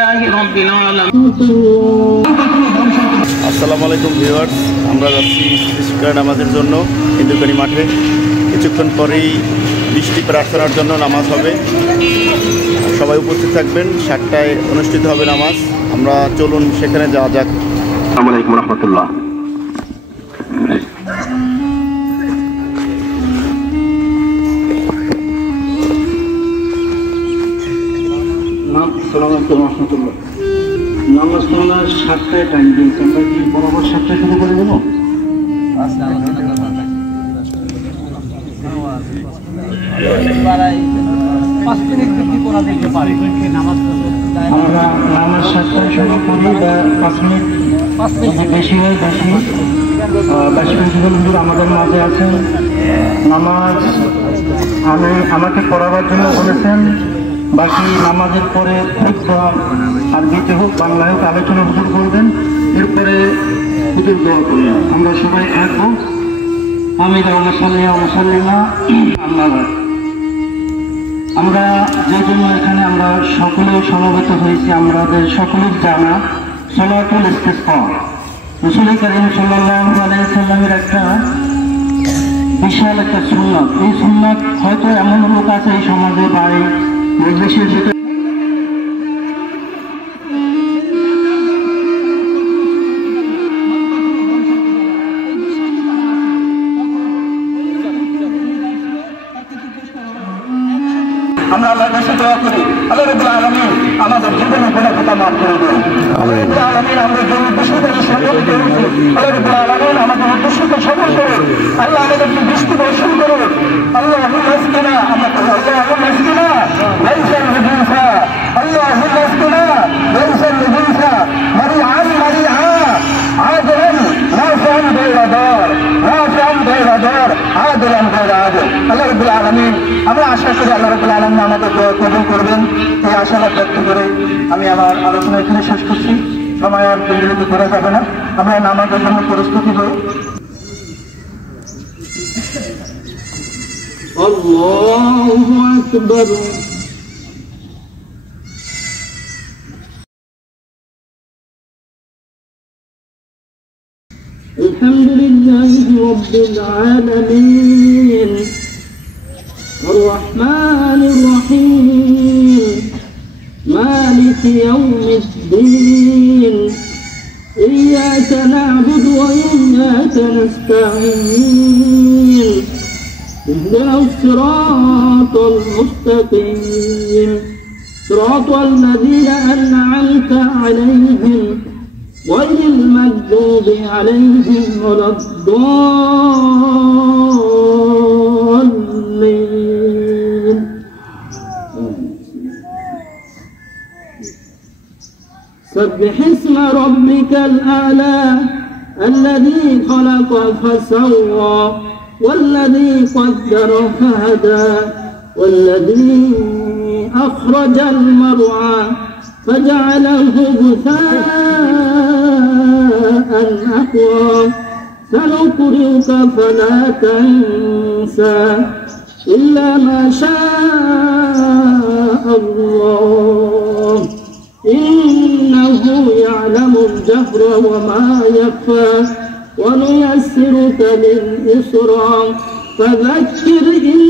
আলহামদুলিল্লাহি রাব্বিল আলামিন। আসসালামু আলাইকুম ভিউয়ার্স, আমরা যাচ্ছি শিশুকার নামাজের জন্য হিন্দুকানি মাঠে। কিছুক্ষণ পরেই বৃষ্টি প্রার্থনার জন্য নামাজ হবে। সবাই উপস্থিত থাকবেন। 7টায় অনুষ্ঠিত হবে নামাজ। আমরা চলুন সেখানে যাওয়া যাক। আসসালামু আলাইকুম রহমতুল্লাহ। নামাজ তো 7টায় টাইম দিয়েছে, আমরা কি বরাবর 7টায় শুরু করে দেবো? আমরা নামাজ 7টায় শুরু করি বা 5 মিনিট বেশি হয় বেশি হুজুর আমাদের মাঝে আছেন। নামাজ আমাকে পড়াবার জন্য বলেছেন। বাকি নামাজের পরে আরবিতে হোক বাংলায় হোক আলোচনা হুজুর করবেন, এরপরে হুজুর দোয়া করবেন। আমরা সবাই থাকবো। আমরা যে জন্য এখানে আমরা সকলে সমবেত হয়েছি, আমাদের সকলের জানা সালাতুল ইস্তিসকা রাসূল কারীম সাল্লাল্লাহু আলাইহি সাল্লামের একটা বিশাল একটা সুন্নাত। এই সুন্নাত হয়তো এমন লোক আছে এই সমাজে বা এই মজলিসের ভিতরে আমরা আল্লাহর কাছে দোয়া করি, আল্লাহ রাব্বুল আলামিন আমাদের জীবনে গুনাহ খাতা মাফ করে দেন। আল্লাহ রাব্বুল আলামিন আমরা যে উদ্দেশ্যে সফল করেছি, আল্লাহ রাব্বুল আলামিন আমাদের উদ্দেশ্যকে সফল করুন। আল্লাহ আমাদেরকে বৃষ্টি বর্ষণ করুন। আল্লাহুম্মা আসকিনা, আমরা আল্লাহুম্মা আসকিনা লাইসাল মুজিসা, আল্লাহুম্মা আসকিনা লাইসাল মুজিসা মারিআন আদলান নাফান বাইরাদার আদলান গায়রা আদল। আল্লাহ রাব্বুল আলামিন, আমরা আশা করি আল্লাহ রাব্বুল আলামিন আমাদের দোয়া কবুল করবেন। এই আশাবাদ ব্যক্ত করে আমি আমার আলোচনা এখানে শেষ করছি। সময় আর বিলম্ব করা যাবে না। আমরা নামাজের জন্য প্রস্তুতি হই। আল্লাহু আকবার। আলহামদুলিল্লাহি রাব্বিল আলামিন الرحمن الرحيم مالك يوم الدين إياك نعبد وإياك نستعين اهدنا الصراط المستقيم صراط الذين أنعمت عليهم غير المغضوب عليهم ولا الضالين. سبح اسم ربك الأعلى الذي خلق فسوى والذي قدر فهدى والذي أخرج المرعى فجعله غثاء أحوى سنقرئك فلا تنسى إلا ما شاء الله إنه يعلم الجهر وما يخفى ونيسرك لليسرى فذكر إن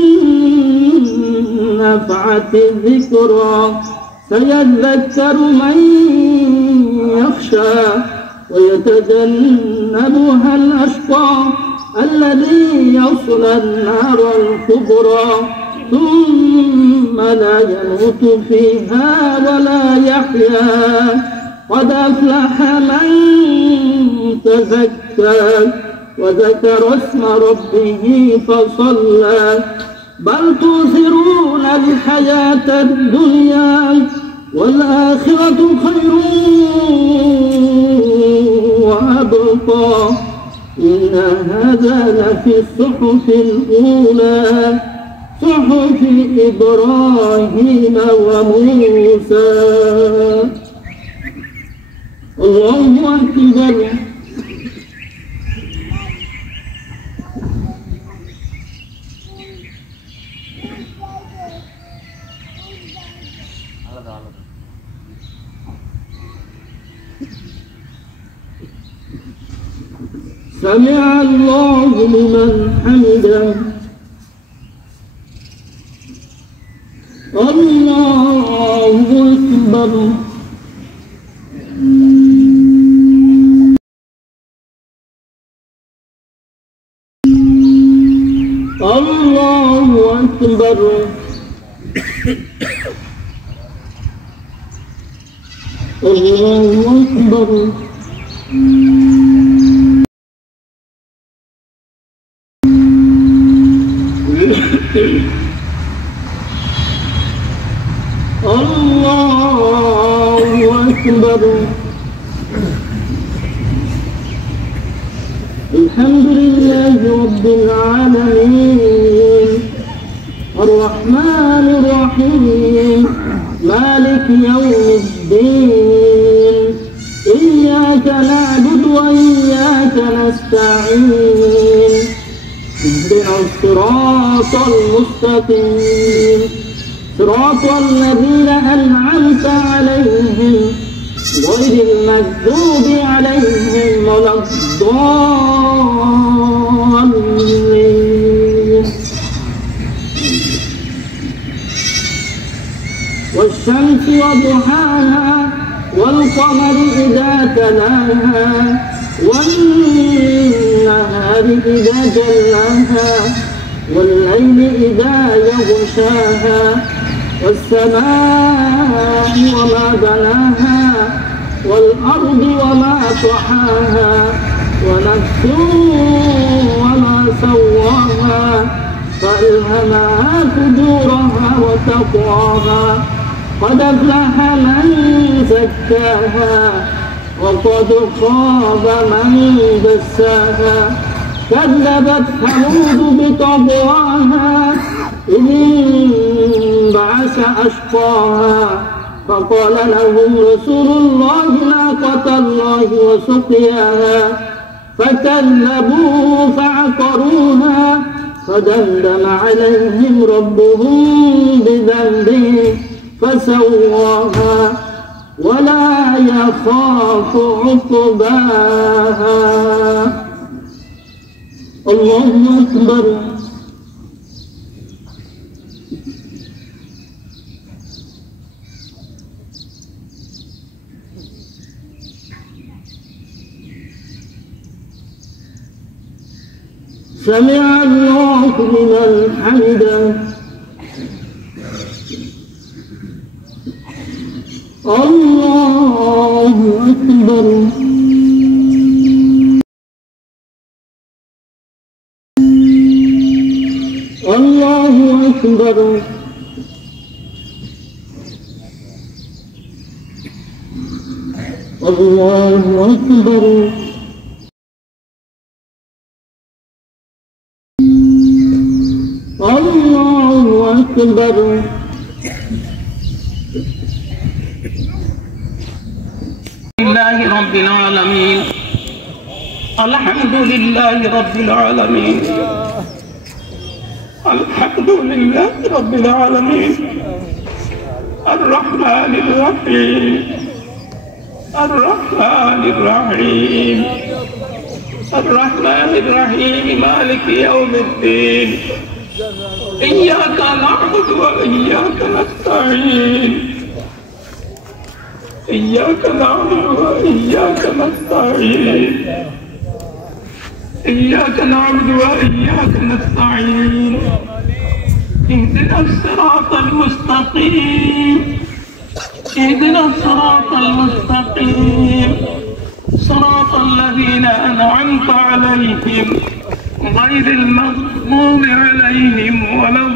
نفعت الذكرى سيذكر من يخشى ويتجنبها الأشقى الذي يصلى النار الكبرى ثم لا يموت فيها ولا يحيا قد أفلح من تزكى وذكر اسم ربه فصلى بل تؤثرون الحياة الدنيا والآخرة خير وأبقى إن هذا لفي الصحف الأولى صحف إبراهيم وموسى. الله أكبر. আলাদা سمع الله لمن حمده الله أكبر الله أكبر الله أكبر الله أكبر الحمد لله رب العالمين الرحمن الرحيم مالك يوم الدين إياك نعبد وإياك نستعين اهدنا الصراط المستقيم صراط الذين أنعمت عليهم غير المغضوب عليهم ولا الضالين والشمس وضحاها والقمر إذا تلاها والنهار إذا جلاها والليل إذا يغشاها والسماء وما بناها والأرض وما طحاها ونفس وما سواها فألهمها فجورها وتقواها قد أفلح من زكاها وقد خاب من دساها كذبت ثمود بطغواها إذ انبعث أشقاها فقال لهم رسول الله ناقة الله وسقياها فكذبوه فعقروها فدمدم عليهم ربهم بذنبهم فسواها ولا يخاف عقباها الله أكبر سمع الله لمن حمده الله أكبر الله أكبر الله أكبر الله أكبر لله رب العالمين الحمد لله رب العالمين الحمد لله رب العالمين الرحمن الرحيم الرحمن الرحيم الرحمن الرحيم مالك يوم الدين إياك نعبد وإياك نستعين إياك نعبد وإياك نستعين إياك نعبد وإياك نستعين اهدنا الصراط المستقيم اهدنا الصراط المستقيم صراط الذين أنعمت عليهم غير المغضوب عليهم ولا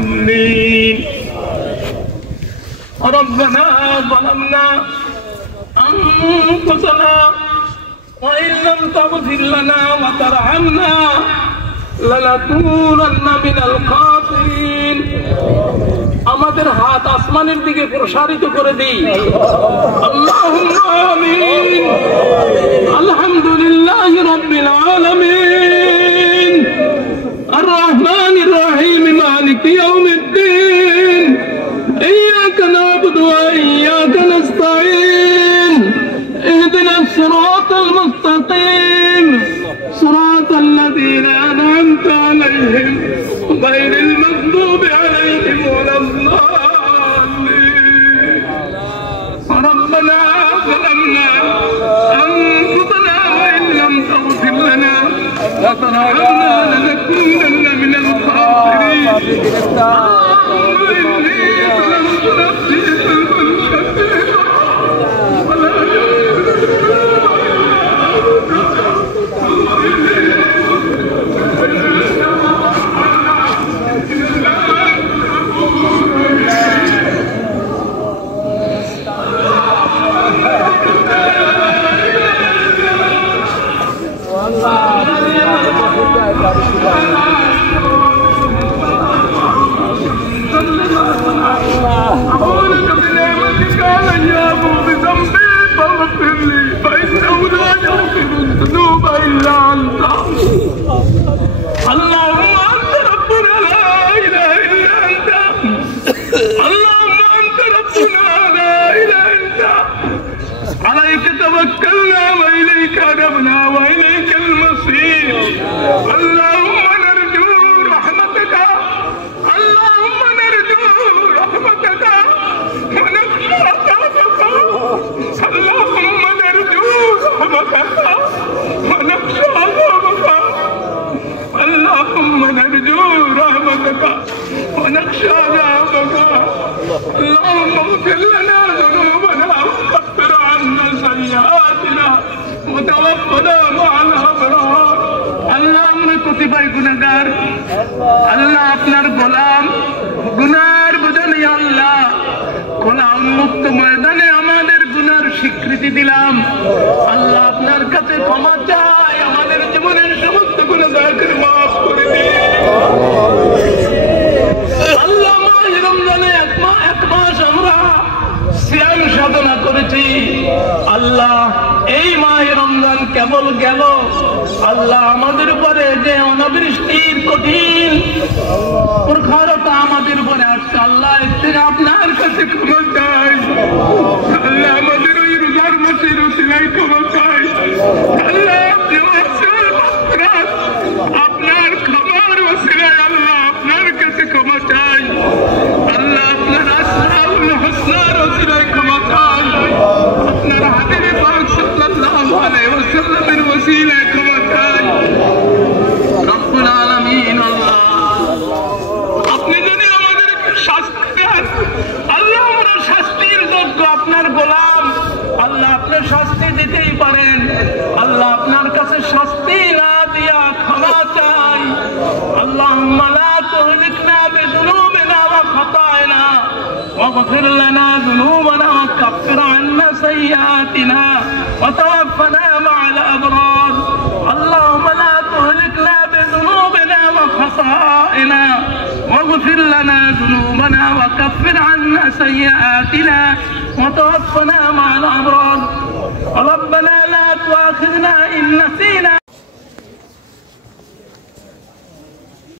الضالين ربنا ظلمنا أنفسنا وإن لم تغفر لنا وترحمنا لنكونن من الخاسرين আমাদের হাত আসমানের দিকে প্রসারিত করে দেই আল্লাহুম্মা আমিন আলহামদুলিল্লাহি রাব্বিল আলামিন আর রহমানির রহিম মালিকি ইয়াউমিদ্দিন ইয়্যাকা না'বুদু ওয়া ইয়্যাকা নাস্তাঈন ইহদিনাস الصراط المستقيم صراط الذين أنعمت عليهم غير المغضوب عليهم ولا الضالين. ربنا ظلمنا أنفسنا وإن لم تغفر لنا وترحمنا لنكونن من الخاسرين. اللهم إني ظلمت نفسي ظلما كثيرا ولا عليك توكلنا وإليك أنبنا وإليك المصير. اللهم نرجو رحمتك اللهم نرجو رحمتك ونخشى عذابك. اللهم نرجو رحمتك ونخشى عذابك. اللهم نرجو رحمتك ونخشى عذابك. اللهم اغفر لنا ذنوبنا وكفر عنا سيئاتنا وتوفنا مع الأبرار. আল্লাহ আমরা কতিপয় গুনাহগার, আল্লাহ আপনার গোলাম, গুনার বোঝানি আল্লাহ খোলা উন্মুক্ত ময়দানে আমাদের গুনার স্বীকৃতি দিলাম। আল্লাহ আপনার কাছে ক্ষমা চাই, আমাদের জীবনের সমস্ত গুনাহ দয়া করে মাফ করে দিন। আল্লাহ মাহে রমজানে এক মাস আমরা সিয়াম সাধনা করেছি। আল্লাহ এই মাহে রমজান কেবল গেল, আল্লাহ আমাদের উপরে যে অনাবৃষ্টির কঠিন প্রখরতা আমাদের উপরে আসছে, আল্লাহ এর থেকে আপনার কাছে ক্ষমা চাই। আল্লাহ আমাদের ওই রোজার মাসের ওসিলায় ক্ষমা চাই। আল্লাহ আপনার ক্ষমার ওসিলায় আল্লাহ আপনার কাছে ক্ষমা চাই। আল্লাহ আপনার আসমাউল হুসনার ওসিলায় ক্ষমা চাই। আপনার হাবিবে পাক সাল্লাল্লাহু আলাইহি ওয়াসাল্লামের ওসিলায় ক্ষমা চাই। রব্বুল আলামিন আল্লাহ আপনি যদি আমাদেরকে শাস্তি দেন, আল্লাহ আমরা শাস্তির যোগ্য আপনার গোলাম। আল্লাহ আপনি শাস্তি দিতেই পারেন। আল্লাহ আপনার কাছে শাস্তি না দিয়া ক্ষমা চাই। আল্লাহুম্মা লা তুহলিকনা বিযুনুবিনা ওয়া খাতায়না واغفر لنا ذنوبنا وكفر عنا سيئاتنا وتوفنا مع الأبرار. اللهم لا تهلكنا بذنوبنا وخطائنا واغفر لنا ذنوبنا وكفر عنا سيئاتنا وتوفنا مع الأبرار. ربنا لا تؤاخذنا إن نسينا